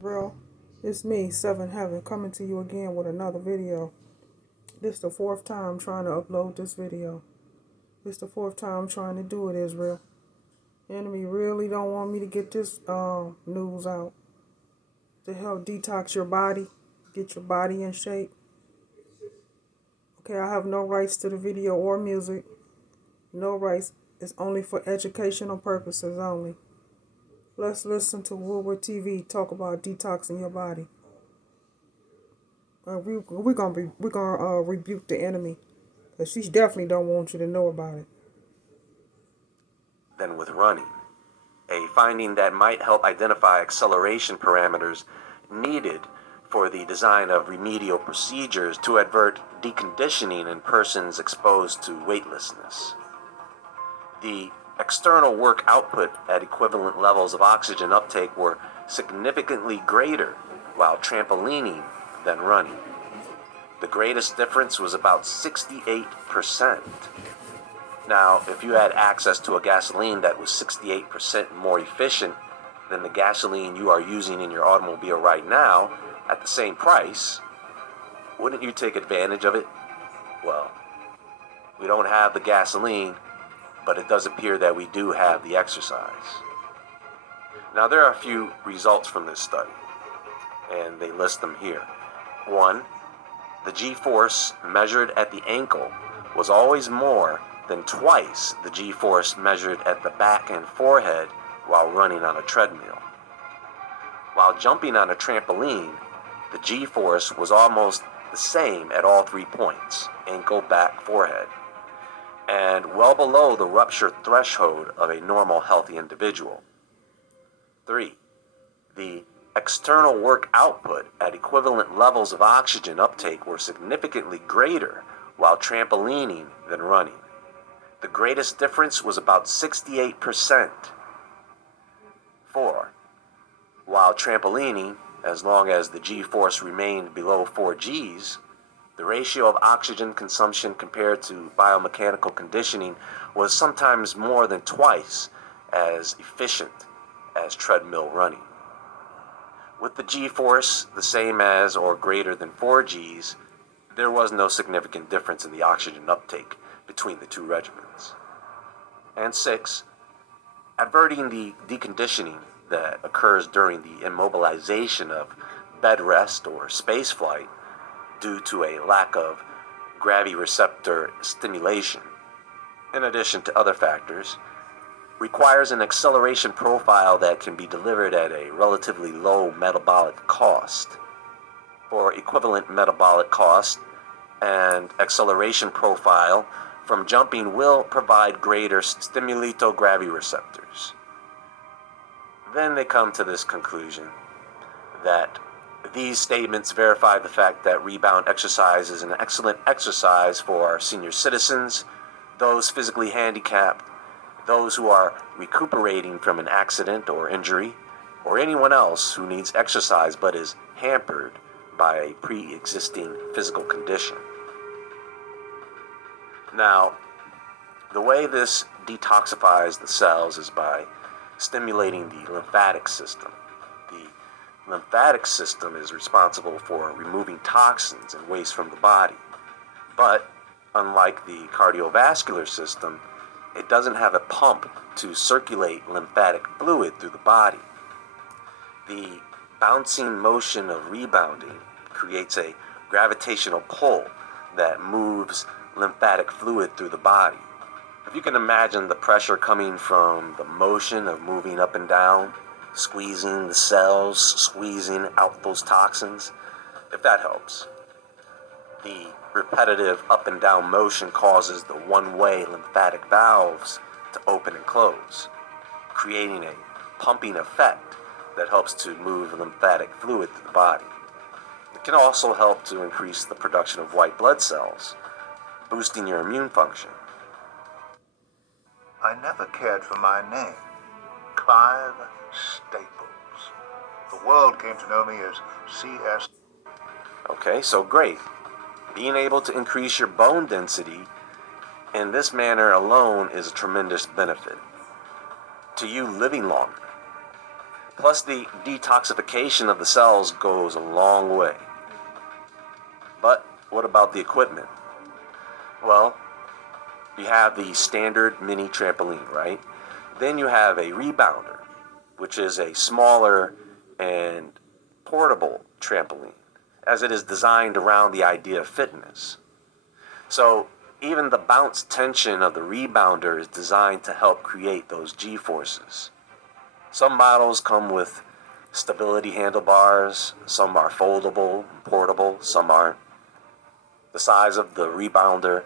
Bro, it's me, Seven Heaven, coming to you again with another video. This is the fourth time trying to upload this video. This is the fourth time trying to do it, Israel. Enemy really don't want me to get this news out to help detox your body, get your body in shape. Okay, I have no rights to the video or music. No rights. It's only for educational purposes only. Let's listen to Woodward TV talk about detoxing your body. We're gonna rebuke the enemy, cause she definitely don't want you to know about it. Than with running, a finding that might help identify acceleration parameters needed for the design of remedial procedures to avert deconditioning in persons exposed to weightlessness. The external work output at equivalent levels of oxygen uptake were significantly greater while trampolining than running. The greatest difference was about 68%. Now, if you had access to a gasoline that was 68% more efficient than the gasoline you are using in your automobile right now at the same price, wouldn't you take advantage of it? Well, we don't have the gasoline, but it does appear that we do have the exercise. Now, there are a few results from this study, and they list them here. 1, the G-force measured at the ankle was always more than twice the G-force measured at the back and forehead while running on a treadmill. While jumping on a trampoline, the G-force was almost the same at all 3 points, ankle, back, forehead, and well below the rupture threshold of a normal healthy individual. 3, the external work output at equivalent levels of oxygen uptake were significantly greater while trampolining than running. The greatest difference was about 68%. 4, while trampolining, as long as the G-force remained below 4 Gs, the ratio of oxygen consumption compared to biomechanical conditioning was sometimes more than twice as efficient as treadmill running. With the G-force the same as or greater than 4 Gs, there was no significant difference in the oxygen uptake between the two regimens. And 6, averting the deconditioning that occurs during the immobilization of bed rest or space flight due to a lack of gravireceptor stimulation, in addition to other factors, requires an acceleration profile that can be delivered at a relatively low metabolic cost. For equivalent metabolic cost, and acceleration profile from jumping will provide greater stimulato gravireceptors. Then they come to this conclusion that these statements verify the fact that rebound exercise is an excellent exercise for senior citizens, those physically handicapped, those who are recuperating from an accident or injury, or anyone else who needs exercise but is hampered by a pre-existing physical condition. Now, the way this detoxifies the cells is by stimulating the lymphatic system. The lymphatic system is responsible for removing toxins and waste from the body. But, unlike the cardiovascular system, it doesn't have a pump to circulate lymphatic fluid through the body. The bouncing motion of rebounding creates a gravitational pull that moves lymphatic fluid through the body. If you can imagine the pressure coming from the motion of moving up and down, squeezing the cells, squeezing out those toxins, if that helps. The repetitive up and down motion causes the one-way lymphatic valves to open and close, creating a pumping effect that helps to move lymphatic fluid through the body. It can also help to increase the production of white blood cells, boosting your immune function. I never cared for my name, Clive Staples. The world came to know me as C.S. Okay, so great. Being able to increase your bone density in this manner alone is a tremendous benefit to you living longer. Plus, the detoxification of the cells goes a long way. But what about the equipment? Well, you have the standard mini trampoline, right? Then you have a rebounder, which is a smaller and portable trampoline, as it is designed around the idea of fitness. So even the bounce tension of the rebounder is designed to help create those G-forces. Some models come with stability handlebars, some are foldable, portable, some aren't. The size of the rebounder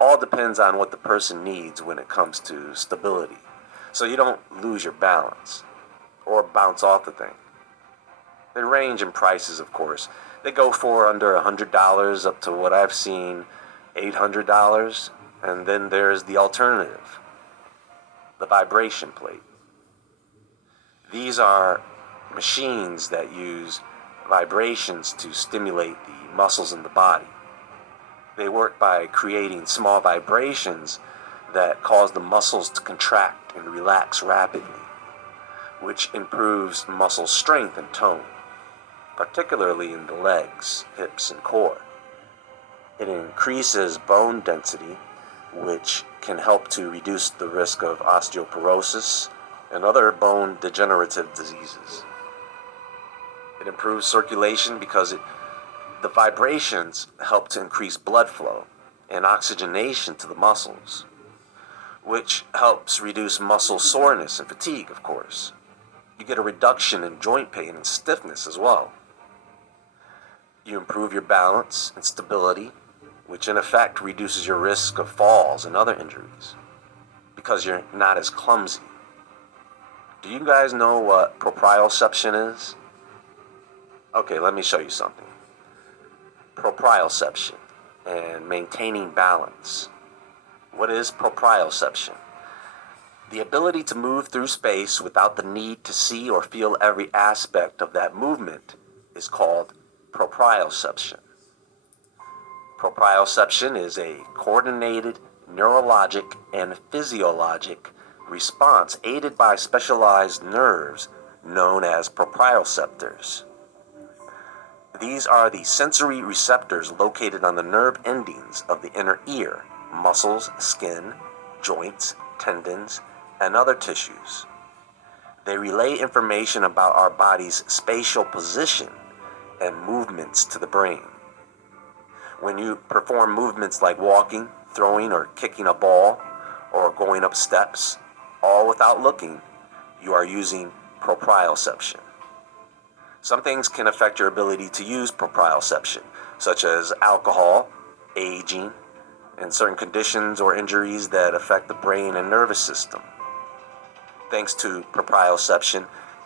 all depends on what the person needs when it comes to stability, so you don't lose your balance or bounce off the thing. They range in prices, of course. They go for under $100 up to what I've seen, $800. And then there's the alternative, the vibration plate. These are machines that use vibrations to stimulate the muscles in the body. They work by creating small vibrations that cause the muscles to contract and relax rapidly, which improves muscle strength and tone, particularly in the legs, hips, and core. It increases bone density, which can help to reduce the risk of osteoporosis and other bone degenerative diseases. It improves circulation because the vibrations help to increase blood flow and oxygenation to the muscles, which helps reduce muscle soreness and fatigue, of course. You get a reduction in joint pain and stiffness as well. You improve your balance and stability, which in effect reduces your risk of falls and other injuries because you're not as clumsy. Do you guys know what proprioception is? Okay, let me show you something. Proprioception and maintaining balance. What is proprioception? The ability to move through space without the need to see or feel every aspect of that movement is called proprioception. Proprioception is a coordinated neurologic and physiologic response aided by specialized nerves known as proprioceptors. These are the sensory receptors located on the nerve endings of the inner ear, muscles, skin, joints, tendons, and other tissues. They relay information about our body's spatial position and movements to the brain. When you perform movements like walking, throwing, or kicking a ball, or going up steps, all without looking, you are using proprioception. Some things can affect your ability to use proprioception, such as alcohol, aging, and certain conditions or injuries that affect the brain and nervous system. Thanks to proprioception,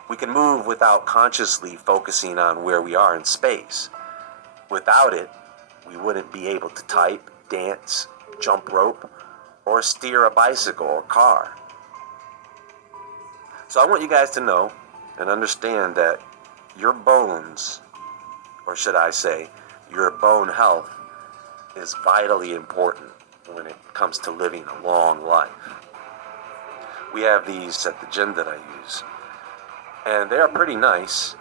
we can move without consciously focusing on where we are in space. Without it, we wouldn't be able to type, dance, jump rope, or steer a bicycle or car. So I want you guys to know and understand that your bones, or should I say, your bone health, is vitally important when it comes to living a long life. We have these at the gym that I use, and they are pretty nice.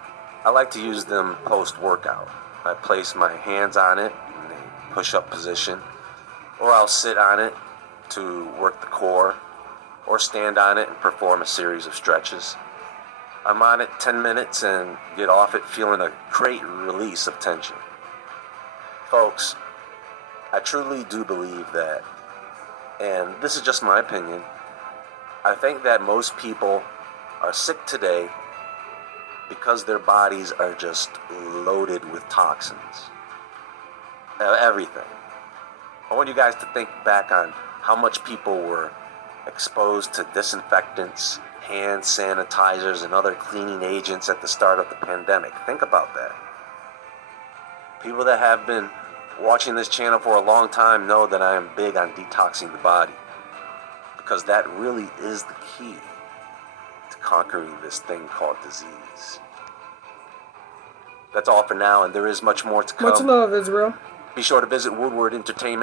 I like to use them post-workout. I place my hands on it in a push-up position, or I'll sit on it to work the core, or stand on it and perform a series of stretches. I'm on it 10 minutes and get off it feeling a great release of tension. Folks, I truly do believe that, and this is just my opinion, I think that most people are sick today because their bodies are just loaded with toxins. Everything. I want you guys to think back on how much people were exposed to disinfectants, hand sanitizers, and other cleaning agents at the start of the pandemic. Think about that. People that have been watching this channel for a long time know that I am big on detoxing the body, because that really is the key to conquering this thing called disease. That's all for now, and there is much more to come. Much love, Israel. Be sure to visit Woodward Entertainment